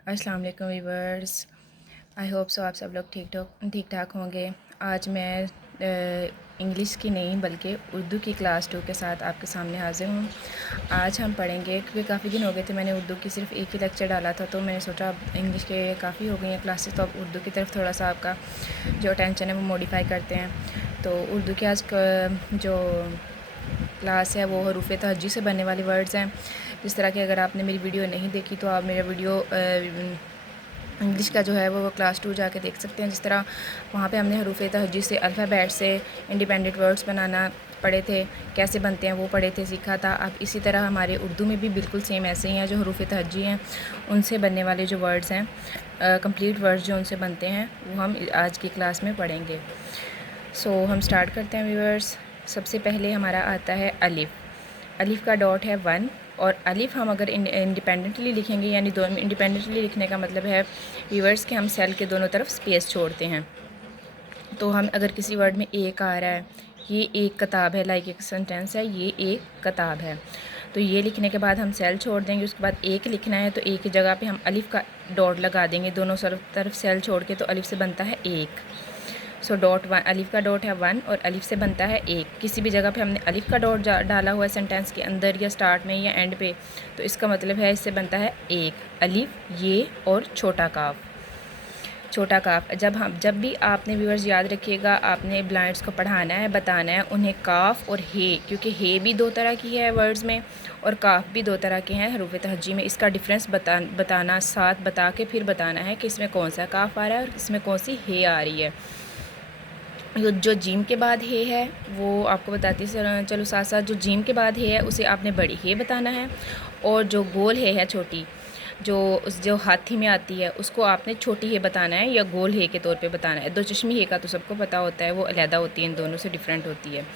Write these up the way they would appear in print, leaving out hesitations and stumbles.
अस्सलाम वालेकुम viewers. I hope so आप सब लोग ठीक ठाक होंगे। आज मैं इंग्लिश की नहीं बल्कि उर्दू की क्लास 2 के साथ आपके सामने हाज़िर हूँ। आज हम पढ़ेंगे क्योंकि काफ़ी दिन हो गए थे, मैंने उर्दू की सिर्फ एक ही लेक्चर डाला था, तो मैंने सोचा अब इंग्लिश के काफ़ी हो गई हैं क्लासेस, तो अब उर्दू की तरफ थोड़ा सा आपका जो अटेंशन है वो मॉडिफाई करते हैं। तो उर्दू की आज जो क्लास है वो हरूफ तहज्जी से बनने वाले वर्ड्स हैं। जिस तरह कि अगर आपने मेरी वीडियो नहीं देखी तो आप मेरा वीडियो इंग्लिश का जो है वो क्लास 2 जाके देख सकते हैं। जिस तरह वहाँ पे हमने हरूफ तहज्जी से अल्फ़ाबेट से इंडिपेंडेंट वर्ड्स बनाना पढ़े थे, कैसे बनते हैं वो पढ़े थे, सीखा था। अब इसी तरह हमारे उर्दू में भी बिल्कुल सेम ऐसे ही हैं, जो हरूफ तहज्जी हैं उनसे बनने वाले जो वर्ड्स हैं, कंप्लीट वर्ड्स जो उनसे बनते हैं, वो हम आज की क्लास में पढ़ेंगे। सो हम स्टार्ट करते हैं व्यूअर्स। सबसे पहले हमारा आता है अलिफ़। अलिफ़ का डॉट है 1, और अलिफ़ हम अगर इंडिपेंडेंटली लिखेंगे, यानी दो इंडिपेंडेंटली लिखने का मतलब है व्यूअर्स कि हम सेल के दोनों तरफ स्पेस छोड़ते हैं। तो हम अगर किसी वर्ड में एक आ रहा है, ये एक किताब है, लाइक एक सेंटेंस है, ये एक किताब है, तो ये लिखने के बाद हम सेल छोड़ देंगे। उसके बाद एक लिखना है तो एक की जगह पे हम अलिफ़ का डॉट लगा देंगे दोनों तरफ सेल छोड़ के, तो अलिफ़ से बनता है एक। सो डॉट 1, अलिफ़ का डॉट है 1 और अलिफ़ से बनता है एक। किसी भी जगह पे हमने अलिफ़ का डॉट डाला हुआ है सेंटेंस के अंदर या स्टार्ट में या एंड पे, तो इसका मतलब है इससे बनता है एक। अलिफ़, ये और छोटा काफ। छोटा काफ जब भी आपने व्यूअर्स याद रखिएगा, आपने ब्लाइंड्स को पढ़ाना है, बताना है उन्हें काफ और हे, क्योंकि हे भी दो तरह की है वर्ड्स में और काफ भी दो तरह के हैं हरूफ तहज्जी में। इसका डिफरेंस बताना, साथ बता के फिर बताना है कि इसमें कौन सा काफ आ रहा है और इसमें कौन सी हे आ रही है। जो जीम के बाद हे है वो आपको बताती चलो साथ साथ। जो जीम के बाद हे है उसे आपने बड़ी हे बताना है, और जो गोल हे है छोटी, जो हाथी में आती है, उसको आपने छोटी हे बताना है या गोल हे के तौर पे बताना है। दो चश्मी हे का तो सबको पता होता है, वो अलहदा होती है, इन दोनों से डिफरेंट होती है,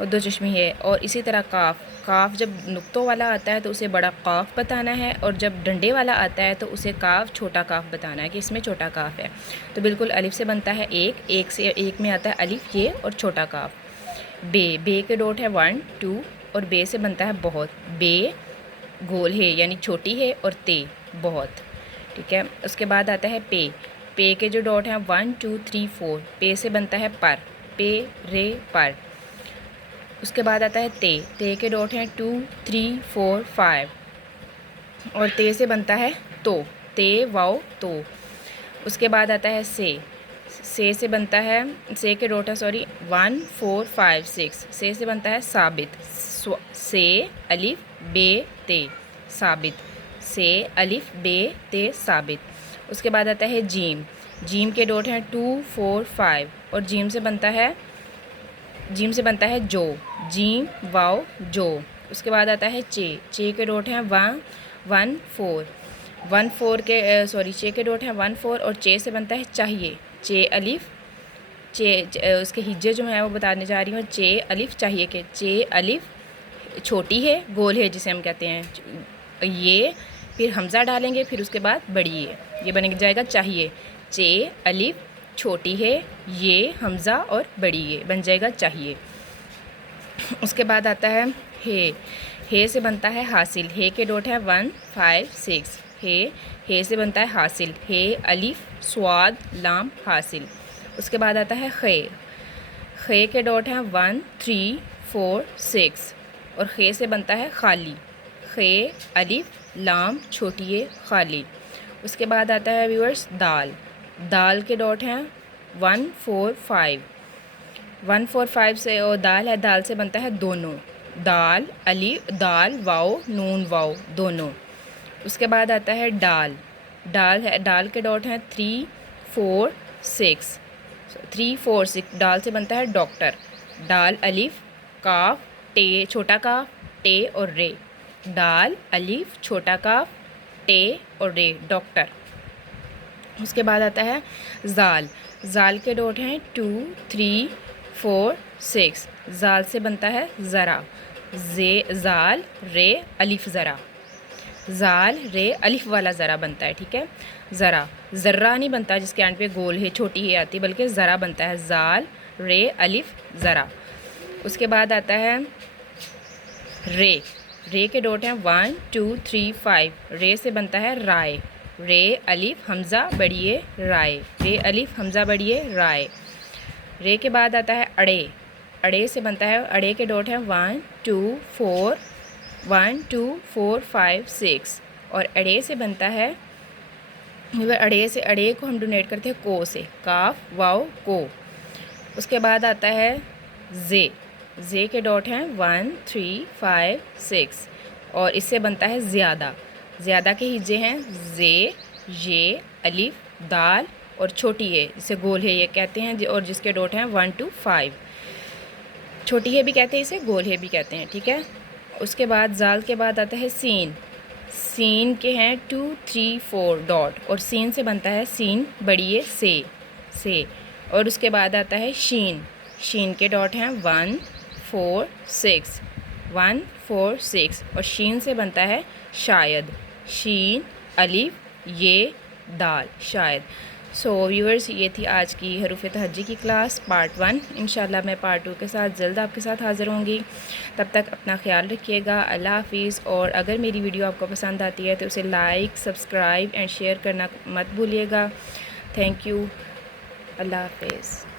और दो चश्मी है। और इसी तरह काफ, काफ जब नुक्तों वाला आता है तो उसे बड़ा काफ बताना है, और जब डंडे वाला आता है तो उसे काफ छोटा काफ बताना है कि इसमें छोटा काफ है। तो बिल्कुल अलिफ से बनता है एक, एक से एक में आता है अलिफ, ये और छोटा काफ। बे के डॉट है 1 2, और बे से बनता है बहुत। बे गोल है यानी छोटी है, और ते बहुत, ठीक है। उसके बाद आता है पे के जो डॉट हैं 1 2 3 4, पे से बनता है पर, पे रे पर। उसके बाद आता है ते के डॉट हैं 2 3 4 5, और ते से बनता है तो, ते वाओ तो। उसके बाद आता है से बनता है, से के डॉट है 1 4 5 6, से बनता है साबित। से अलिफ बे ते साबित, से अलिफ बे ते साबित। उसके बाद आता है जीम के डॉट हैं 2 4 5, और जीम से बनता है जो, जीम वाओ जो। उसके बाद आता है चे के डॉट हैं 1 4 चे के डॉट हैं 1 4, और चे से बनता है चाहिए। चे अलिफ उसके हिज्जे जो हैं वो बताने जा रही हूँ। चे अलिफ चाहिए के, चे अलिफ छोटी है, गोल है जिसे हम कहते हैं, ये फिर हमज़ा डालेंगे, फिर उसके बाद बड़ी ये बन जाएगा चाहिए। चे अलिफ छोटी है, ये हमज़ा और बड़ी ये बन जाएगा चाहिए। उसके बाद आता है हे से बनता है हासिल। हे के डॉट है 1 5 6, हे से बनता है हासिल। हे अलिफ स्वाद लाम हासिल। उसके बाद आता है खे के डॉट है 1 3 4 6, और खे से बनता है खाली। खे अलिफ लाम छोटी है खाली। उसके बाद आता है व्यूअर्स दाल के डॉट हैं 1 4 5 से, और दाल है, दाल से बनता है दोनों। दाल दाल वाओ नून वाओ दोनों। उसके बाद आता है दाल के डॉट हैं 3 4 6, दाल से बनता है डॉक्टर। दाल अलिफ काफ टे छोटा काफ टे और रे, दाल अलिफ छोटा काफ टे और रे डॉक्टर। उसके बाद आता है जाल के डॉट हैं 2 3 4 6, जाल से बनता है ज़रा। जाल रे अलिफ ज़रा, जाल रे अलिफ वाला ज़रा बनता है, ठीक है। ज़र्रा नहीं बनता जिसके एंड पे गोल है छोटी ही आती, बल्कि ज़रा बनता है, जाल रे अलिफ ज़रा। उसके बाद आता है रे के डॉट हैं 1 2 3 5, रे से बनता है राय। रे अलिफ हमज़ा बढ़िए राय, रे अलिफ हमज़ा बढ़िए राय। रे के बाद आता है अड़े, अड़े से बनता है, अड़े के डॉट है 1 2 4, 1 2 4 5 6 और अड़े से बनता है, अड़े से, अड़े को हम डोनेट करते हैं को से, काफ वाओ को। उसके बाद आता है जे, जे के डॉट हैं 1 3 5 6 और इससे बनता है ज़्यादा, ज़्यादा के हिज्जे हैं जे ये अलिफ दाल और छोटी है जिसे गोल है ये कहते हैं, और जिसके डॉट हैं 1 2 5, छोटी है भी कहते हैं इसे, गोल है भी कहते हैं, ठीक है। उसके बाद जाल के बाद आता है सीन, सीन के हैं 2 3 4 डॉट और सीन से बनता है सीन बड़ी से। और उसके बाद आता है शीन, शीन के डॉट हैं 1 4 6, 1 4 6 और शीन से बनता है शायद, शीन अलिफ ये दाल शायद। सो व्यूअर्स, ये थी आज की हरूफ तहज्जी की क्लास पार्ट 1। इंशाल्लाह मैं पार्ट 2 के साथ जल्द आपके साथ हाज़िर होंगी। तब तक अपना ख्याल रखिएगा। अल्लाह हाफिज़। और अगर मेरी वीडियो आपको पसंद आती है तो उसे लाइक सब्सक्राइब एंड शेयर करना मत भूलिएगा। Thank you. अल्लाह हाफिज़।